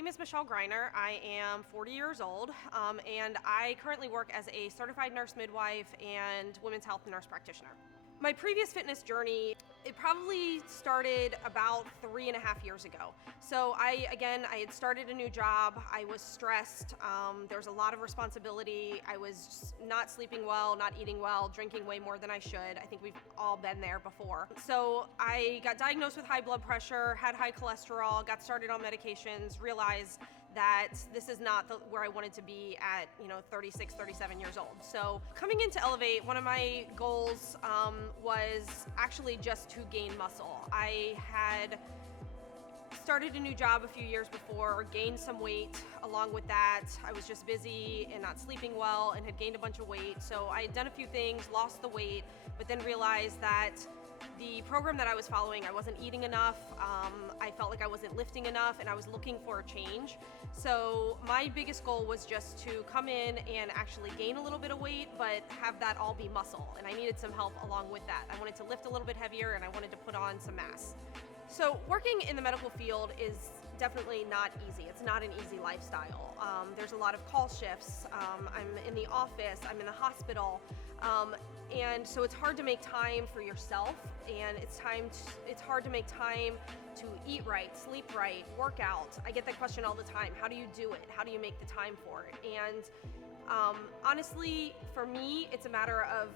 name is Michelle Greiner. I am 40 years old, and I currently work as a certified nurse midwife and women's health nurse practitioner. My previous fitness journey, it probably started about 3.5 years ago. So I had started a new job. I was stressed. There was a lot of responsibility. I was just not sleeping well, not eating well, drinking way more than I should. I think we've all been there before. So I got diagnosed with high blood pressure, had high cholesterol, got started on medications, realized that this is not where I wanted to be at 36, 37 years old. So coming into Elevate, one of my goals was actually just to gain muscle. I had started a new job a few years before, gained some weight. Along with that, I was just busy and not sleeping well and had gained a bunch of weight. So I had done a few things, lost the weight, but then realized that the program that I was following, I wasn't eating enough. I felt like I wasn't lifting enough, and I was looking for a change. So my biggest goal was just to come in and actually gain a little bit of weight, but have that all be muscle. And I needed some help along with that. I wanted to lift a little bit heavier, and I wanted to put on some mass. So working in the medical field is definitely not easy. It's not an easy lifestyle. There's a lot of call shifts. I'm in the office, I'm in the hospital. And so it's hard to make time for yourself, and it's hard to make time to eat right, sleep right, work out. I get that question all the time. How do you do it? How do you make the time for it? And honestly, for me, it's a matter of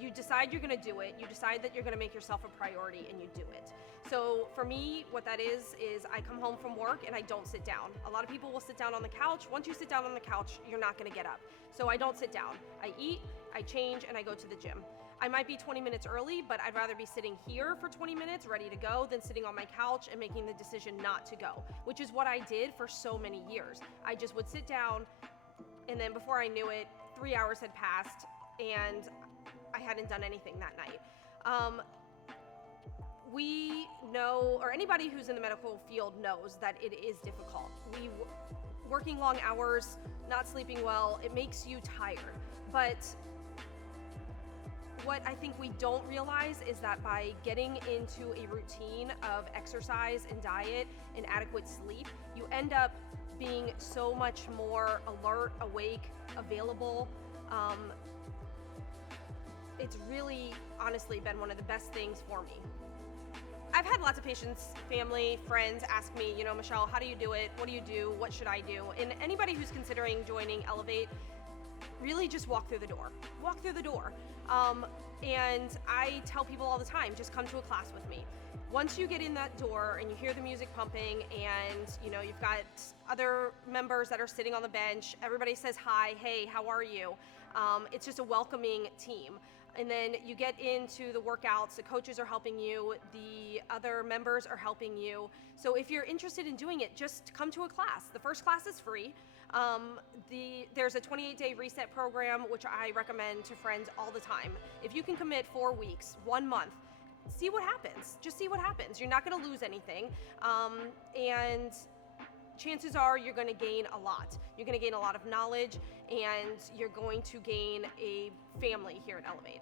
you decide you're gonna do it, you decide that you're gonna make yourself a priority, and you do it. So for me, what that is I come home from work and I don't sit down. A lot of people will sit down on the couch. Once you sit down on the couch, you're not gonna get up. So I don't sit down. I eat, I change, and I go to the gym. I might be 20 minutes early, but I'd rather be sitting here for 20 minutes ready to go than sitting on my couch and making the decision not to go, which is what I did for so many years. I just would sit down, and then before I knew it, 3 hours had passed, and I hadn't done anything that night. We know, or anybody who's in the medical field knows, that it is difficult. Working long hours, not sleeping well, it makes you tired. But what I think we don't realize is that by getting into a routine of exercise and diet and adequate sleep, you end up being so much more alert, awake, available. It's really, honestly, been one of the best things for me. I've had lots of patients, family, friends ask me, Michelle, how do you do it? What do you do? What should I do? And anybody who's considering joining Elevate, really just walk through the door. Walk through the door. And I tell people all the time, just come to a class with me. Once you get in that door and you hear the music pumping and you've got other members that are sitting on the bench, everybody says hi, hey, how are you? It's just a welcoming team. And then you get into the workouts, the coaches are helping you, the other members are helping you. So if you're interested in doing it, just come to a class. The first class is free. There's a 28-day reset program, which I recommend to friends all the time. If you can commit 4 weeks, 1 month, see what happens. Just see what happens. You're not going to lose anything. And chances are you're going to gain a lot. You're going to gain a lot of knowledge, and you're going to gain a family here at Elevate.